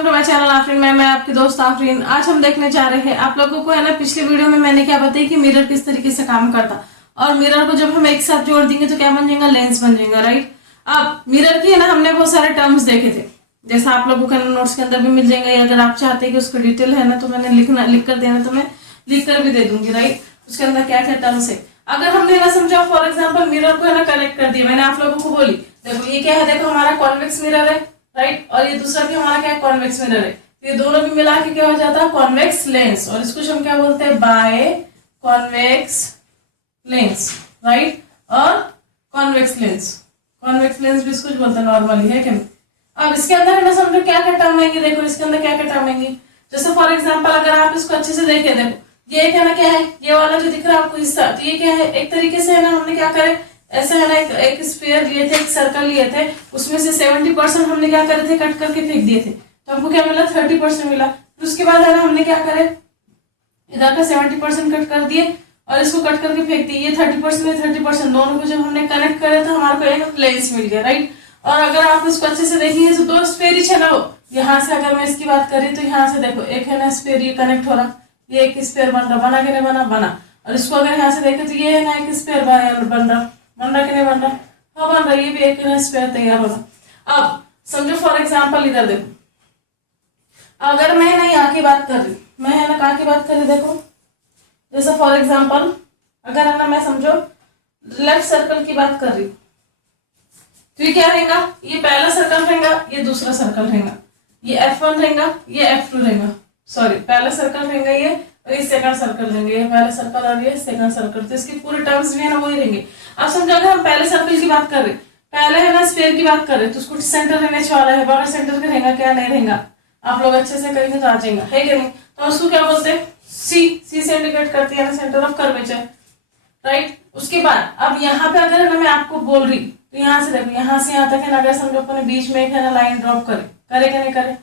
Welcome to my channel Afreen. मैं आपकी दोस्त आफरीन। आज हम देखने जा रहे हैं, आप लोगों को है ना, पिछले वीडियो में मैंने क्या बताया कि मिरर किस तरीके से काम करता, और मिरर को जब हम एक साथ जोड़ देंगे तो क्या बन जाएगा, लेंस बन जाएगा, राइट। अब मिरर की है ना, हमने बहुत सारे टर्म्स देखे थे, जैसा आप लोगों के नोट्स के अंदर भी मिल जाएंगे। अगर आप चाहते हैं कि उसको डिटेल है ना, तो मैंने लिख कर देना, तो मैं लिख कर भी दे दूंगी, राइट। उसके अंदर क्या क्या टर्म्स है, अगर हमने ना समझा, फॉर एग्जाम्पल मिरर को है ना कनेक्ट कर दिया, मैंने आप लोगों को बोली देखो ये क्या है, देखो हमारा कॉन्वेक्स मिरर है, राइट, और ये दूसरा भी हमारा क्या है, कॉन्वेक्स मिरर है। ये दोनों भी मिला के क्या हो जाता है, कॉन्वेक्स लेंस, और इसको हम क्या बोलते हैं, बाय कॉन्वेक्स लेंस, राइट। और कॉन्वेक्स लेंस भी इसको बोलते हैं नॉर्मली, है कि नहीं। अब इसके अंदर है ना समझो क्या क्या टर्म आएंगे, देखो इसके अंदर क्या क्या टर्म आएंगे। जैसे फॉर एग्जाम्पल अगर आप इसको अच्छे से देखें, देखो ये क्या ना, क्या है, ये वाला जो दिख रहा है आपको हिस्सा, तो ये क्या है, एक तरीके से है ना, हमने क्या करे, ऐसे है ना, एक स्फीयर लिए थे, एक सर्कल लिए थे, उसमें से 70% हमने क्या करे थे, कट करके फेंक दिए थे, तो हमको क्या मिला, 30% मिला। फिर उसके बाद है ना, हमने क्या करे, इधर का 70% कट कर दिए और इसको कट करके फेंक दिए। ये 30% में 30% दोनों को जब हमने कनेक्ट करे तो हमारे को एक लेंस मिल गया, राइट। और अगर आप इसको अच्छे से देखेंगे तो दो स्फीयर है ना, वो यहाँ से अगर मैं इसकी बात करी तो यहाँ से देखो एक है ना स्फीयर, ये कनेक्ट हो रहा, ये एक स्फीयर बन रहा, बना कि नहीं बना। और इसको अगर यहाँ से देखे तो ये है ना एक स्फीयर बन रहा कि नहीं बन रहा, हाँ बन रहा, ये भी एक स्फीयर तैयार हो रहा। अब समझो फॉर एग्जाम्पल इधर देखो, अगर मैं ना यहाँ की बात कर रही, मैं है ना कहाँ की बात कर रही, देखो जैसे फॉर एग्जाम्पल अगर है ना मैं समझो लेफ्ट सर्कल की बात कर रही, तो ये क्या रहेगा, ये पहला सर्कल रहेगा, ये दूसरा सर्कल रहेगा, ये F1 रहेगा, ये F2 रहेगा, सॉरी पहला सर्कल रहेगा ये, और ये सेकंड सर्कल रहेंगे, ये पहला सर्कल और ये सेकंड सर्कल, तो इसके पूरे टर्म्स भी है ना वही रहेंगे। अब समझो अगर हम पहले सर्कल की बात कर रहे, पहले है ना स्फीयर की बात कर रहे, तो उसको सेंटर रहने वाला है, बगैर सेंटर का रहेगा क्या, नहीं रहेगा। आप लोग अच्छे से करेंगे तो आ जाएगा, है कि नहीं। तो उसको क्या बोलते हैं, सी से इंडिकेट करते हैं सेंटर ऑफ कर्वेचर, राइट। उसके बाद अब यहाँ पे अगर है ना मैं आपको बोल रही, तो यहाँ से देखो, यहाँ से यहाँ तक है ना, अगर समझो अपने बीच में एक है ना लाइन ड्रॉप करे क्या नहीं करे।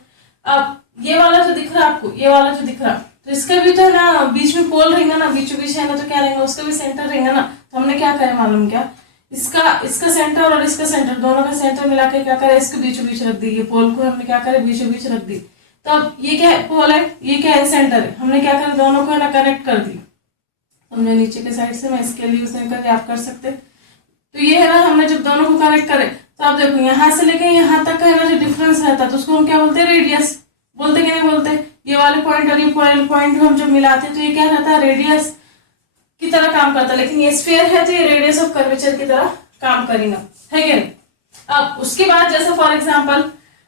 अब ये वाला जो दिख रहा है आपको, ये वाला जो दिख रहा, तो इसका भी तो है ना बीच में पोल रहेगा ना, बीचों बीच है ना, तो क्या रहेगा, उसका भी सेंटर रहेगा ना। तो हमने क्या करे मालूम क्या, इसका सेंटर और इसका सेंटर, दोनों का सेंटर मिला के क्या करे, इसके बीचों बीच रख दी, ये पोल को हमने क्या करे, बीचों बीच रख दी। तो अब ये क्या है, पोल है, ये क्या है, सेंटर है, हमने क्या करे, दोनों को है ना कनेक्ट कर दी। हमने नीचे के साइड से मैं इसके लिए यूज नहीं करके आप कर सकते। तो ये है ना, हमने जब दोनों को कनेक्ट करे, तो आप देखो यहाँ से लेके यहाँ तक का है ना जो डिफरेंस रहता है, तो उसको हम क्या बोलते हैं, रेडियस बोलते कि नहीं बोलते। ये वाले पॉइंट और ये पॉइंट हम जब मिलाते हैं तो ये क्या रहता है, रेडियस की तरह काम करता है, लेकिन ये स्फीयर है तो ये रेडियस ऑफ कर्वेचर की तरह काम करेगा, है क्या नहीं। अब उसके बाद जैसे फॉर एग्जाम्पल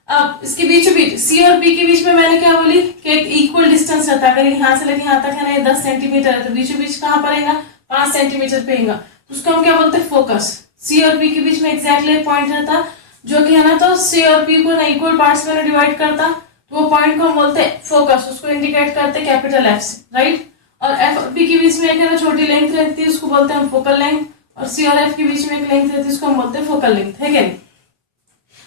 अब इसके बीचों बीच सी और पी के बीच में मैंने क्या बोली कि एक इक्वल डिस्टेंस रहता है। अगर यहाँ से लेके यहाँ तक है ना ये 10 सेंटीमीटर है, तो बीचों बीच कहाँ पर रहेगा, 5 सेंटीमीटर पे रहेगा, तो उसको हम क्या बोलते हैं, फोकस। सी और पी के बीच में एग्जैक्टली एक पॉइंट रहता जो कि है ना, तो सी और पी को ना इक्वल पार्ट्स में डिवाइड करता, तो वो पॉइंट को हम बोलते हैं फोकस, उसको इंडिकेट करते हैं कैपिटल एफ से, राइट। और एफ और पी के बीच में एक है ना छोटी लेंथ रहती है, उसको बोलते हैं हम फोकल लेंथ, और सी और एफ के बीच में एक लेंथ रहती है, उसको हम बोलते हैं फोकल लेंथ, है क्या नहीं।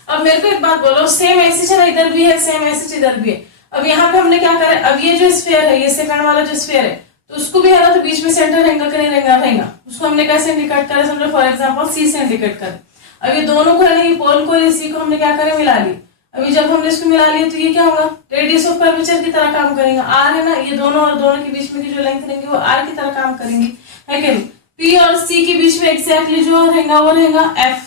अब मेरे को एक बात बोलो, सेम ऐसी चला इधर भी है, सेम ऐसी इधर भी है। अब यहाँ पे हमने क्या करा, अब ये जो स्फीयर है, ये सेकंड वाला जो स्फीयर है, तो उसको भी है ना, तो बीच में सेंटर रहेगा कि नहीं रहेगा, उसको हमने कैसे इंडिकेट करा, समझो फॉर एग्जांपल सी से इंडिकेट कर। अब ये दोनों को है ना, ये पोल को सी को हमने क्या करे, मिला ली। अभी जब हमने इसको मिला लिया तो ये क्या होगा, रेडियस ऑफ कर्वेचर की तरह काम करेगा। आर है ना, ये दोनों और दोनों के बीच में की जो लेंथ रहेंगी वो आर की तरह काम करेंगी, है कि नहीं। पी और सी के बीच में एग्जैक्टली जो रहेगा वो रहेगा एफ,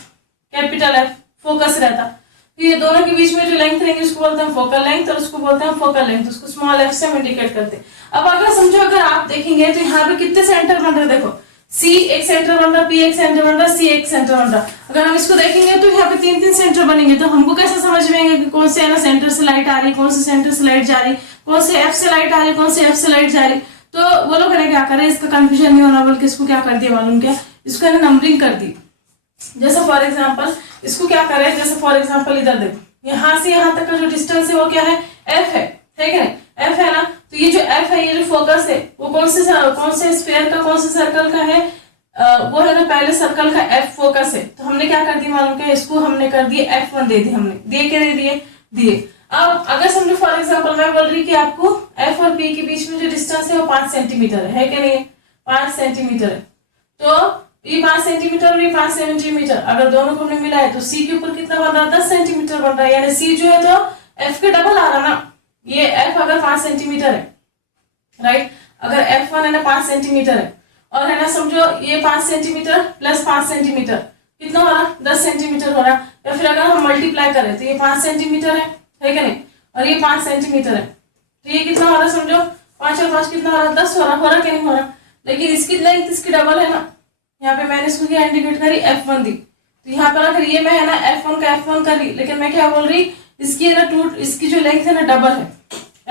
कैपिटल एफ, फोकस रहता। तो ये दोनों के बीच में जो लेंथ रहेंगी उसको बोलते हैं फोकल लेंथ, और उसको बोलते हैं फोकल लेंथ, उसको स्मॉल एफ से हम इंडिकेट करते हैं। अब अगर समझो अगर आप देखेंगे तो यहाँ पे कितने सेंटर बन रहे, देखो सी एक सेंटर बन रहा, पी एक सेंटर बन रहा, सी एक सेंटर बन रहा। अगर हम इसको देखेंगे तो यहाँ पे 3-3 सेंटर बनेंगे, तो हमको कैसे समझ में आएंगे कि कौन से है ना सेंटर से लाइट आ रही, कौन से सेंटर से लाइट जा रही, कौन से एफ से लाइट आ रही, कौन से एफ से लाइट जा रही। तो वो लोग क्या करे, इसका कंफ्यूजन नहीं होना, बल्कि इसको क्या कर दिया मालूम क्या, इसको है नंबरिंग कर दी। जैसे फॉर एग्जाम्पल इसको क्या करें, जैसे फॉर एग्जाम्पल इधर देखो, यहाँ से यहाँ तक का जो डिस्टेंस है वो क्या है, एफ है, ठीक है, एफ है ना। तो ये जो एफ है, ये जो फोकस है, वो कौन से स्फीयर का, कौन से सर्कल का है, वो है ना पहले सर्कल का एफ फोकस है। तो हमने क्या कर दिया मालूम क्या, इसको हमने कर दिया F1 दे दी, हमने दिए के नहीं दिए। अब अगर समझो फॉर एग्जाम्पल मैं बोल रही कि आपको एफ और पी के बीच में जो डिस्टेंस है वो 5 सेंटीमीटर है कि नहीं, 5 सेंटीमीटर है। तो ये 5 सेंटीमीटर और ये 5 सेंटीमीटर अगर दोनों को हमने मिलाया तो सी के ऊपर कितना बन रहा है, 10 सेंटीमीटर बन रहा है, यानी सी जो है तो एफ के डबल आ रहा ना, ये एफ अगर 5 सेंटीमीटर है, राइट, अगर F1 है ना 5 सेंटीमीटर है, और है ना समझो ये 5 सेंटीमीटर प्लस 5 सेंटीमीटर कितना हो रहा, 10 सेंटीमीटर हो रहा। या फिर अगर हम मल्टीप्लाई करें तो ये 5 सेंटीमीटर है कि नहीं, और ये 5 सेंटीमीटर है, तो ये कितना हो रहा समझो, 5 और 5 कितना हो रहा, 10 हो रहा कि नहीं हो रहा। लेकिन इसकी लेंथ इसकी डबल है ना, यहाँ पे मैंने इसको क्या इंडिकेट करी, F1 दी, तो यहाँ पर अगर ये मैं है ना F1 का F1 कर रही, लेकिन मैं क्या बोल रही, इसकी है ना इसकी जो लेंथ है ना डबल है,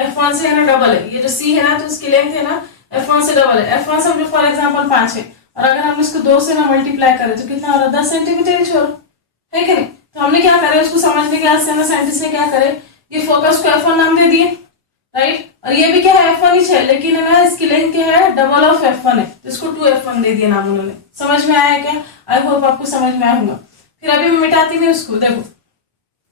F1 से है ना डबल है, ये जो C है ना तो इसकी लेंथ है ना F1 से डबल है। F1 समझो फॉर एग्जांपल 5 है, और अगर हम इसको 2 से ना मल्टीप्लाई करें तो कितना हो रहा, 10 सेंटीमीटर ही छोड़ है कि नहीं। तो हमने क्या करे, उसको समझने के वास्ते ना साइंटिस्ट ने क्या करे, ये फोकस को F1 नाम दे दिए, राइट, और ये भी क्या है F1 ही है, लेकिन है ना इसकी लेंथ क्या है, डबल ऑफ F1 है, तो इसको 2F1 दे दिया नाम उन्होंने। समझ में आया क्या, आई होप आपको समझ में आया होगा। फिर अभी मैं मिटाती नहीं उसको, देखो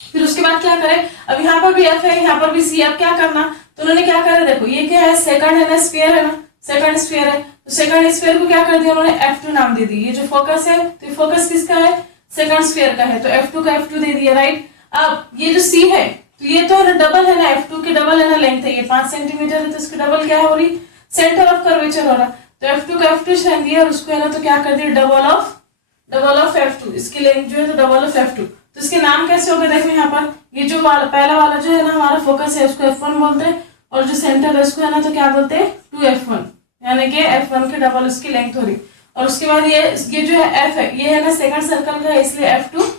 फिर उसके बाद क्या करें, अब यहाँ पर भी F है, यहाँ पर भी C, अब क्या करना, तो उन्होंने क्या करा, देखो ये क्या है, सेकंड है ना स्फीयर है ना, सेकंड स्फीयर है, तो सेकंड स्फीयर को क्या कर दिया उन्होंने, F2 नाम दे दी। ये जो फोकस है तो फोकस किसका है, सेकंड स्फीयर का है, तो F2 का F2 दे दिया, राइट। अब ये जो C है तो ये तो है ना डबल है ना, F2 की डबल है ना लेंथ है, ये 5 सेंटीमीटर है, तो इसकी डबल क्या हो रही, सेंटर ऑफ कर्वेचर हो रहा, तो F2 का F2 चाहिए, और उसको है ना तो क्या कर दिया, डबल ऑफ F2, इसकी लेंथ जो है तो डबल ऑफ F2। तो इसके नाम कैसे हो गए, देखो यहाँ पर ये जो पहला वाला जो है ना हमारा फोकस है उसको F1 बोलते हैं, और जो सेंटर है उसको है ना तो क्या बोलते हैं, 2F1, यानी कि F1 के डबल उसकी लेंथ हो रही। और उसके बाद ये जो है F है, ये है ना सेकंड सर्कल का है, इसलिए F2,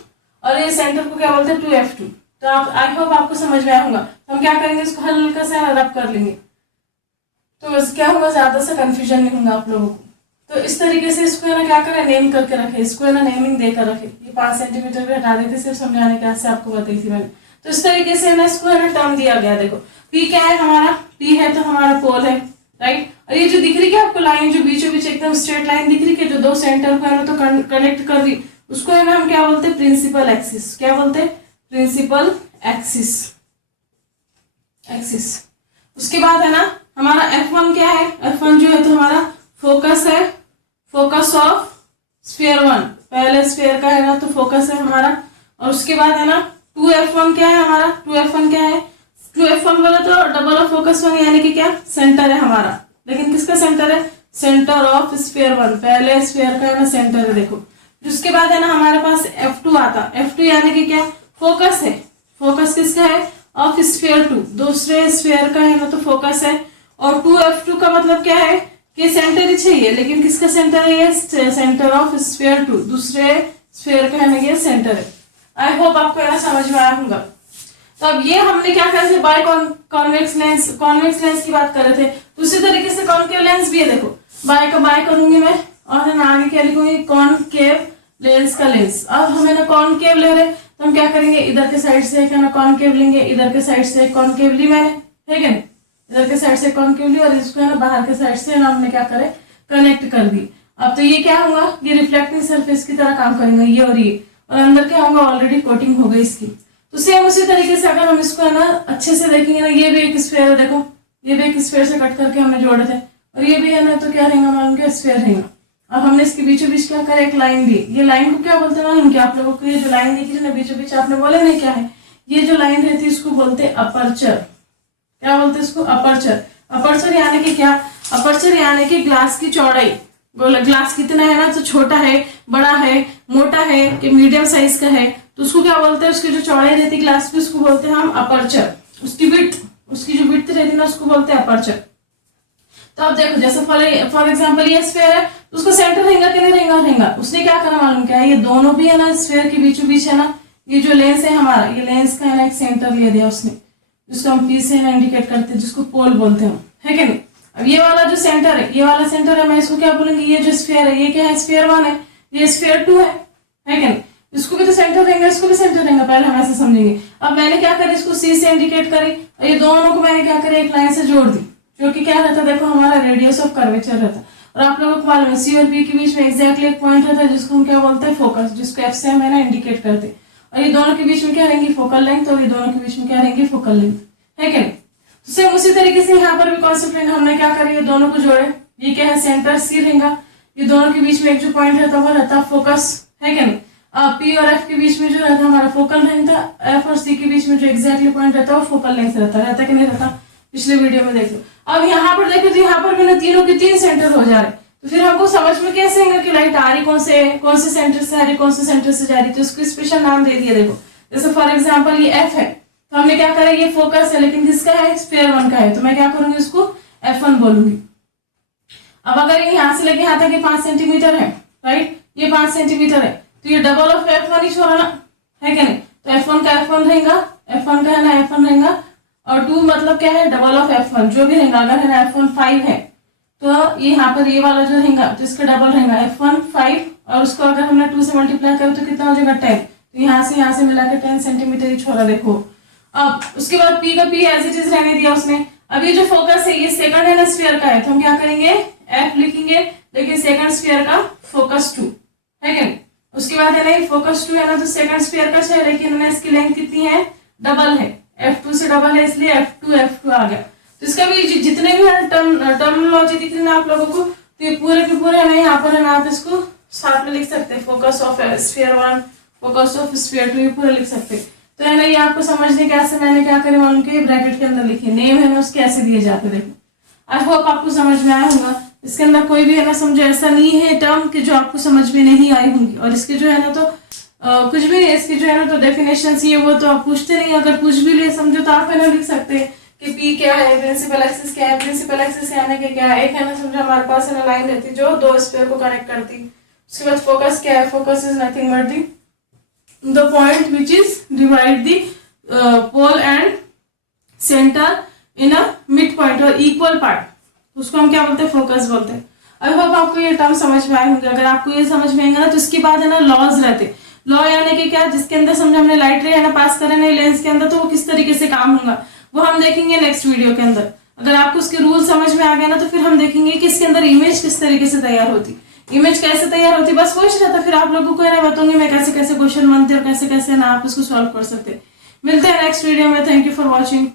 और ये सेंटर को क्या बोलते हैं, 2F2। तो आप आई होप आपको समझ में आया होगा। तो हम क्या करेंगे, इसको हल्का सा रब कर लेंगे, तो बस क्या होगा, ज्यादा सा कंफ्यूजन नहीं होगा आप लोगों को। तो इस तरीके से इसको है ना क्या करें, नेम करके रखे, इसको है ना नेमिंग देकर रखे। ये 5 सेंटीमीटर पे हटा देते, सिर्फ समझाने के वास्ते आपको बताई थी मैंने। तो इस तरीके से ना इसको है ना टर्म दिया गया। देखो P क्या है हमारा, P है तो हमारा पोल है, राइट। और ये जो दिख रही है आपको लाइन, जो बीचों बीच एकदम स्ट्रेट लाइन दिख रही है, जो दो सेंटर को है ना तो कनेक्ट कर रही, उसको है ना हम क्या बोलते हैं, प्रिंसिपल एक्सिस। क्या बोलते हैं, प्रिंसिपल एक्सिस। उसके बाद है ना हमारा F1 क्या है, F1 जो है तो हमारा फोकस है, फोकस ऑफ स्फीयर 1, पहले स्फीयर का है ना तो फोकस है हमारा। और उसके बाद है ना 2F1 क्या है हमारा, 2F1 क्या है, 2F1 बोले तो डबल ऑफ फोकस 1, यानी कि क्या, सेंटर है हमारा। लेकिन किसका सेंटर है, सेंटर ऑफ स्फीयर 1, पहले स्फीयर का है ना सेंटर है। देखो उसके बाद है ना हमारे पास F2 आता, F2 यानी कि क्या, फोकस है, फोकस किसका है, ऑफ स्फीयर 2, दूसरे स्फीयर का है ना तो फोकस है। और 2F2 का मतलब क्या है कि सेंटर ही चाहिए, लेकिन किसका सेंटर है, ये सेंटर ऑफ स्फीयर 2, दूसरे स्फीयर का है ना ये सेंटर है। आई होप आपको है ना समझ में आया होगा। तो अब ये हमने क्या कहा, बाय कॉन्वेक्स लेंस की बात कर रहे थे, तो उसी तरीके से कॉनकेव लेंस भी है। देखो बाय का बाय करूंगी मैं, और है ना आगे क्या लिखूंगी, कॉनकेव लेंस का लेंस। अब हमें ना कॉनकेव ले रहे, तो हम क्या करेंगे, इधर के साइड से क्या ना कॉनकेव लेंगे, इधर के साइड से कॉनकेव ली मैंने, है क्या नहीं, इधर के साइड से कॉनकेव ली, और इसको है ना बाहर के साइड से ना हमने क्या करे, कनेक्ट कर दी। अब तो ये क्या होगा, ये रिफ्लेक्टिंग सरफेस की तरह काम करेंगे, ये और ये, और अंदर क्या होगा, ऑलरेडी कोटिंग हो गई इसकी। तो सेम उसी तरीके से अगर हम इसको है ना अच्छे से देखेंगे ना, ये भी एक स्फीयर है, देखो ये भी एक स्फीयर से कट करके हमने जोड़े थे, और ये भी है ना तो क्या रहेगा, मालूम क्या, स्फीयर रहेगा। अब हमने इसके बीचों बीच क्या करा, एक लाइन दी। ये लाइन को क्या बोलते हैं मालूम क्या आप लोगों को, ये जो लाइन दिखी ना बीचों बीच, आपने बोले नहीं क्या है, ये जो लाइन रहती है इसको बोलते हैं अपर्चर। क्या बोलते हैं इसको, अपर्चर। अपर्चर यानी कि क्या, अपर्चर यानी कि ग्लास की चौड़ाई, ग्लास कितना है ना, तो छोटा है, बड़ा है, मोटा है कि मीडियम साइज का है, तो उसको क्या बोलते हैं, उसकी जो चौड़ाई रहती है ग्लास की उसको बोलते हैं हम अपर्चर। उसकी विड्थ, उसकी जो विड्थ रहती है ना उसको बोलते हैं अपर्चर। तो अब देखो जैसे फॉर एग्जांपल ये स्फीयर है, उसको सेंटर रहेगा कि नहीं रहेगा, उसने क्या करा मालूम क्या है, ये दोनों भी है ना स्फीयर के बीचों बीच है ना, ये जो लेंस है हमारा, ये लेंस का है ना एक सेंटर ले दिया उसने, जिसको हम पी से ना इंडिकेट करते हैं, जिसको पोल बोलते हैं, है कि नहीं। अब ये वाला जो सेंटर है, ये वाला सेंटर है, मैं इसको क्या बोलूंगी, ये जो स्फीयर है ये क्या है, स्फीयर 1 है, ये स्फीयर 2 है कि नहीं। इसको भी तो सेंटर रहेगा, इसको भी सेंटर रहेगा, पहले हम ऐसे समझेंगे। अब मैंने क्या करी, इसको सी से इंडिकेट करी, और ये दोनों को मैंने क्या करी, एक लाइन से जोड़ दी, जो कि क्या रहता है, देखो हमारा रेडियस ऑफ कर्वेचर रहता है। और आप लोगों को मालूम है सी और बी के बीच में एग्जैक्टली एक पॉइंट रहता है, जिसको हम क्या बोलते हैं, फोकस, जिसको एफ से हम है ना इंडिकेट करते हैं। और ये दोनों के बीच में क्या रहेंगी, फोकल लेंथ, और ये दोनों के बीच में क्या रहेंगी, फोकल लेंथ, है कि नहीं। तो सेम उसी तरीके से यहाँ पर भी कॉन्सेप्ट लेना, हमने क्या करी, ये दोनों को जोड़े, ये क्या है, सेंटर सी रहेगा, ये दोनों के बीच में एक जो पॉइंट रहता है वो रहता है फोकस, है कि नहीं। पी और एफ के बीच में जो रहता है हमारा फोकल लेंथ था, एफ और सी के बीच में जो एग्जैक्टली पॉइंट रहता है वो फोकल लेंथ रहता कि नहीं रहता? पिछले वीडियो में देख लो। अब यहाँ पर देखो तो यहाँ पर भी ना तीनों के 3 सेंटर हो जा रहे, तो फिर हमको समझ में कैसे आएगा कि लाइट आ रही कौन से सेंटर से आ रही, कौन से सेंटर से जा रही? तो उसको स्पेशल नाम दे दिया। देखो जैसे फॉर एग्जाम्पल ये एफ है, तो हमने क्या करा, ये फोकस है लेकिन किसका है? स्फीयर 1 का है, तो मैं क्या करूंगी उसको F1 बोलूंगी। अब अगर यहाँ से लेके यहाँ तक ये 5 सेंटीमीटर है, राइट, ये 5 सेंटीमीटर है, तो ये डबल ऑफ F1 ही छोड़ा ना, है क्या नहीं? तो F1 का F1 रहेगा, F1 का है ना F1 रहेगा, और 2 मतलब क्या है? डबल ऑफ F1 जो भी रहेगा। अगर है ना F1 5 है तो ये यहाँ पर ये वाला जो रहेगा तो इसका डबल रहेगा F1 5, और उसको अगर हमने 2 से मल्टीप्लाई करें तो कितना हो जाएगा? 10। तो यहाँ से मिला के 10 सेंटीमीटर ही छोड़ा। देखो अब उसके बाद P का P एज इट इज रहने दिया उसने। अब ये जो फोकस है ये सेकंड है ना स्फीयर का है, तो हम क्या करेंगे? F लिखेंगे, लेकिन सेकंड स्फीयर का फोकस 2 है क्या? उसके बाद है ना ये फोकस 2 है ना, तो सेकंड स्फीयर का 6, लेकिन ना इसकी लेंथ कितनी है? डबल है, F2 से डबल है, इसलिए F2 आ गया। तो इसका भी जितने भी है टर्मिनोलॉजी दिख रही है आप लोगों को, तो ये पूरे के पूरे है ना यहाँ पर है ना आप इसको साथ में लिख सकते हैं। Focus of sphere 1, focus of sphere 2, ये पूरा लिख सकते हैं। तो है ना ये आपको समझने कैसे मैंने क्या करी, उनके ब्रैकेट के अंदर लिखे नेम है ना उसके ऐसे दिए जाते। देखो आई होप आपको समझ में आया होगा। इसके अंदर कोई भी है ना समझो ऐसा नहीं है टर्म कि जो आपको समझ में नहीं आई होंगी, और इसके जो है ना तो कुछ भी नहीं, इसकी जो है ना तो डेफिनेशन ये वो तो आप पूछते नहीं, अगर पूछ भी ले समझो तो आप है ना लिख सकते हैं कि पी क्या है, प्रिंसिपल एक्सिस क्या है। प्रिंसिपल एक्सिस यानी कि क्या है? एक है ना समझो हमारे पास है ना लाइन रहती जो 2 स्फीयर को कनेक्ट करती। उसके बाद फोकस क्या है? Focus is nothing but the point which is divide the pole and center in a mid point or equal part, उसको हम क्या बोलते हैं? फोकस बोलते हैं। आई होप आपको ये टर्म समझ में आए होंगे। अगर आपको ये समझ में आएगा ना तो इसके बाद है ना लॉज रहते। लॉ यानी कि क्या? जिसके अंदर समझो हमने लाइट रे है ना पास करे ना लेंस के अंदर, तो वो किस तरीके से काम होगा वो हम देखेंगे नेक्स्ट वीडियो के अंदर। अगर आपको उसके रूल समझ में आ गया ना तो फिर हम देखेंगे कि इसके अंदर इमेज किस तरीके से तैयार होती, इमेज कैसे तैयार होती, बस वही रहता। फिर आप लोगों को है ना बताऊंगी मैं कैसे कैसे क्वेश्चन बनते हैं और कैसे कैसे ना आप उसको सॉल्व कर सकते हैं। मिलते हैं नेक्स्ट वीडियो में। Thank you for watching.